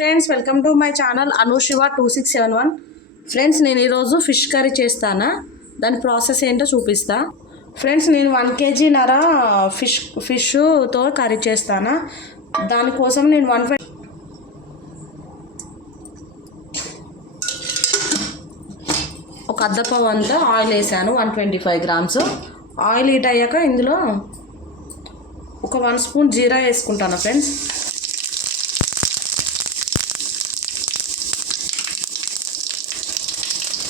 Friends welcome to my channel Anushiva two six seven one friends నేను ఈరోజు fish curry చేస్తానా? దాని process ఏంటో చూపిస్తా. ఫ్రెండ్స్ నేను వన్ కేజీ నర ఫిష్ ఫిష్తో కర్రీ చేస్తానా? దానికోసం నేను వన్ ఫైవ్ ఒక అద్దపావు అంతా ఆయిల్ వేసాను one twenty five grams. Oil heat అయ్యాక ఇందులో ఒక వన్ స్పూన్ జీరా వేసుకుంటాను ఫ్రెండ్స్?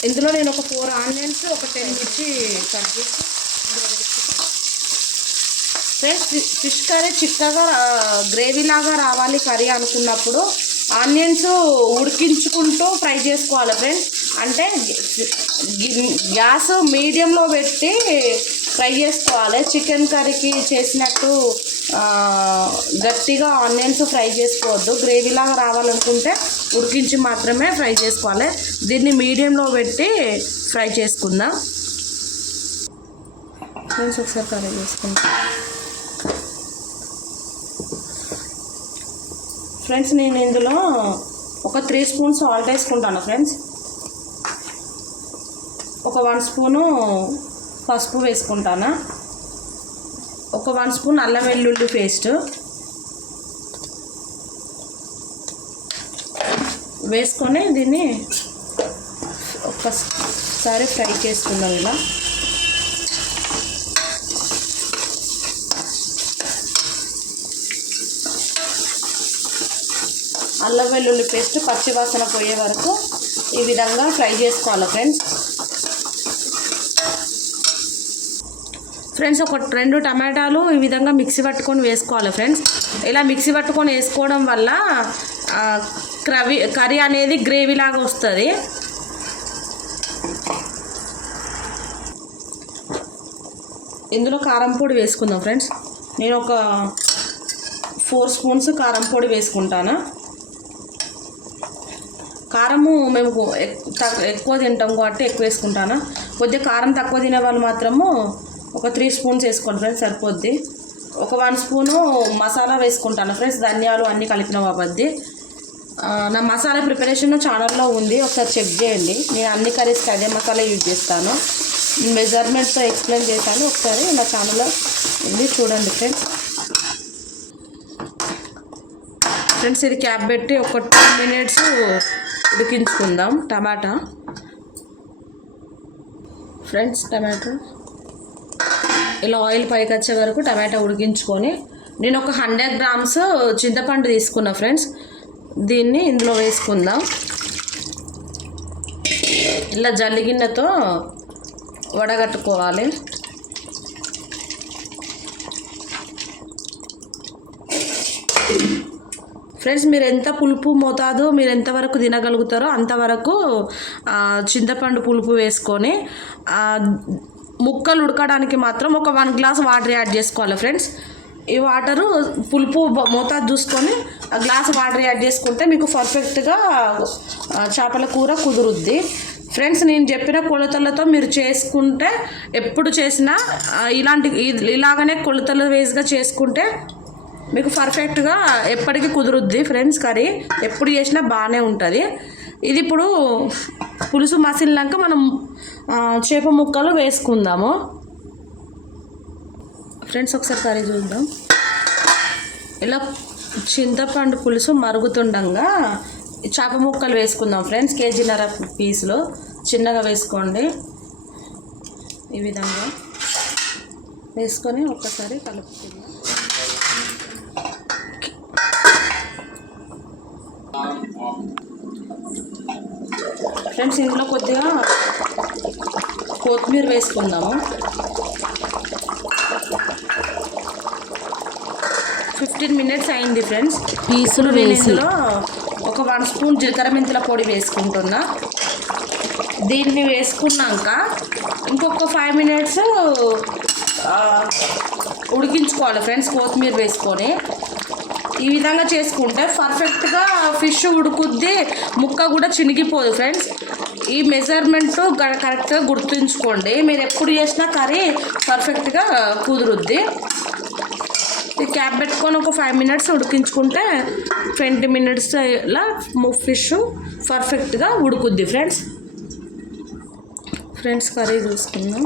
ఇందులో నేను ఒక ఫోర్ ఆనియన్స్ ఒక టెన్ మిర్చి కట్ చేసి ఫ్రెండ్స్ ఫిష్ కర్రీ చిక్కగా గ్రేవీ లాగా రావాలి కర్రీ అనుకున్నప్పుడు ఆనియన్స్ ఉడికించుకుంటూ ఫ్రై చేసుకోవాలి ఫ్రెండ్స్ అంటే గ్యాస్ మీడియంలో పెట్టి ఫ్రై చేసుకోవాలి. చికెన్ కర్రీకి చేసినట్టు గట్టిగా ఆనియన్స్ ఫ్రై చేసుకోవద్దు. గ్రేవీ లాగా రావాలనుకుంటే ఉడికించి మాత్రమే ఫ్రై చేసుకోవాలి. దీన్ని మీడియంలో పెట్టి ఫ్రై చేసుకుందాం. ఫ్రెండ్స్ ఒకసారి కర్రీ చేసుకుంటాం ఫ్రెండ్స్ నేను ఇందులో ఒక త్రీ స్పూన్స్ సాల్ట్ వేసుకుంటాను ఫ్రెండ్స్. ఒక వన్ స్పూను పసుపు వేసుకుంటాను. ఒక వన్ స్పూన్ అల్లం వెల్లుల్లి పేస్ట్. వేసుకొని దీన్ని ఒక్కసారి ఫ్రై చేసుకుందాం ఇలా. అల్లం వెల్లుల్లి పేస్ట్ పచ్చివాసన పోయే వరకు ఈ విధంగా ఫ్రై చేసుకోవాలి ఫ్రెండ్స్. ఫ్రెండ్స్ ఒక రెండు టమాటాలు ఈ విధంగా మిక్సీ పట్టుకొని వేసుకోవాలి ఫ్రెండ్స్. ఇలా మిక్సీ పట్టుకొని వేసుకోవడం వల్ల క్రవి కర్రీ అనేది గ్రేవీ లాగా వస్తుంది. ఇందులో కారం పొడి వేసుకుందాం ఫ్రెండ్స్. నేను ఒక ఫోర్ స్పూన్స్ కారం పొడి వేసుకుంటాను. కారము మేము ఎక్కువ తింటాం కాబట్టి ఎక్కువ వేసుకుంటాను. కొద్దిగా కారం తక్కువ తినే వాళ్ళు మాత్రము ఒక త్రీ స్పూన్స్ వేసుకోండి ఫ్రెండ్స్ సరిపోద్ది. ఒక వన్ స్పూను మసాలా వేసుకుంటాను ఫ్రెండ్స్ ధనియాలు అన్నీ కలిపిన అవ్వద్ది నా మసాలా ప్రిపరేషన్ ఛానల్లో ఉంది ఒకసారి చెక్ చేయండి. నేను అన్ని కర్రీస్కి అదే మసాలా యూజ్ చేస్తాను. మెజర్మెంట్తో ఎక్స్ప్లెయిన్ చేశాను ఒకసారి నా ఛానల్లో ఉంది చూడండి ఫ్రెండ్స్. ఫ్రెండ్స్ ఇది క్యాప్ పెట్టి ఒక టూ మినిట్స్ ఉడికించుకుందాం టమాటా. Friends tomato. ఇలా ఆయిల్ పైకి వచ్చే వరకు టమాటా ఉడికించుకొని నేను ఒక హండ్రెడ్ గ్రామ్స్ చింతపండు తీసుకున్నా ఫ్రెండ్స్. దీన్ని ఇందులో వేసుకుందాం. ఇలా జల్లిగిన్నెతో వడగట్టుకోవాలి. ఫ్రెండ్స్ మీరు ఎంత పులుపు మోతాదు మీరు ఎంతవరకు తినగలుగుతారో అంతవరకు చింతపండు పులుపు వేసుకొని ముక్కలు ఉడకడానికి మాత్రం ఒక వన్ గ్లాస్ వాటర్ యాడ్ చేసుకోవాలి ఫ్రెండ్స్. ఈ వాటరు పులుపు మోతాదు చూసుకొని ఆ గ్లాస్ వాటర్ యాడ్ చేసుకుంటే మీకు పర్ఫెక్ట్గా చేపల కూర కుదురుద్ది. ఫ్రెండ్స్ నేను చెప్పిన కొలతలతో మీరు చేసుకుంటే ఎప్పుడు చేసినా ఇలాంటి ఇలాగనే కొలతల వేస్గా చేసుకుంటే మీకు పర్ఫెక్ట్గా ఎప్పటికీ కుదురుద్ది ఫ్రెండ్స్ కర్రీ. ఎప్పుడు చేసినా బాగానే ఉంటుంది. ఇది ఇప్పుడు పులుసు మసిలినాక మనం చేప ముక్కలు వేసుకుందాము. ఫ్రెండ్స్ ఒకసారి కర్రీ చూద్దాం. ఇలా చింతపండు పులుసు మరుగుతుండగా చేప ముక్కలు వేసుకుందాం ఫ్రెండ్స్ కేజీన్నర పీసులు. చిన్నగా వేసుకోండి. ఈ విధంగా వేసుకొని ఒక్కసారి కలుపుకుందాం. ఫ్రెండ్స్ ఇందులో కొద్దిగా కొత్తిమీర వేసుకుందాము. ఫిఫ్టీన్ మినిట్స్ అయింది ఫ్రెండ్స్ పీసులు నేను వేసి. ఇందులో ఒక వన్ స్పూన్ జీలకర్ర మెంతుల పొడి వేసుకుంటున్నా. దీన్ని వేసుకున్నాక ఇంకొక ఫైవ్ మినిట్స్ ఉడికించుకోవాలి ఫ్రెండ్స్ కొత్తిమీర వేసుకొని. ఈ విధంగా చేసుకుంటే పర్ఫెక్ట్గా ఫిష్ ఉడుకుద్ది ముక్క కూడా చినిగిపోదు ఫ్రెండ్స్ ఈ మెజర్మెంట్ కరెక్ట్గా గుర్తుంచుకోండి. మీరు ఎప్పుడు చేసినా కర్రీ పర్ఫెక్ట్గా కుదురుద్ది. ఈ క్యాప్ పెట్టుకొని ఒక ఫైవ్ మినిట్స్ ఉడికించుకుంటే ట్వంటీ మినిట్స్లో ఫిష్ పర్ఫెక్ట్గా ఉడుకుద్ది ఫ్రెండ్స్ ఫ్రెండ్స్ కర్రీ చూసుకుందాం.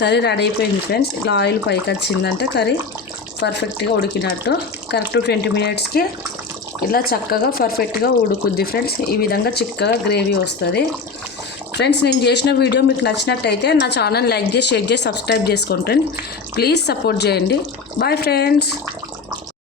కర్రీ రెడీ అయిపోయింది ఫ్రెండ్స్ ఇలా ఆయిల్ పైకి వచ్చిందంటే కర్రీ. పర్ఫెక్ట్గా ఉడికినట్టు. కరెక్ట్ ట్వంటీ మినిట్స్కి ఇలా చక్కగా పర్ఫెక్ట్గా ఉడుకుద్ది ఫ్రెండ్స్ ఈ విధంగా చిక్కగా గ్రేవీ వస్తుంది. ఫ్రెండ్స్ నేను చేసిన వీడియో మీకు నచ్చినట్టయితే నా ఛానల్ లైక్ చేసి షేర్ చేసి సబ్స్క్రైబ్ చేసుకోండి ఫ్రెండ్స్ ప్లీజ్ సపోర్ట్ చేయండి. Bye friends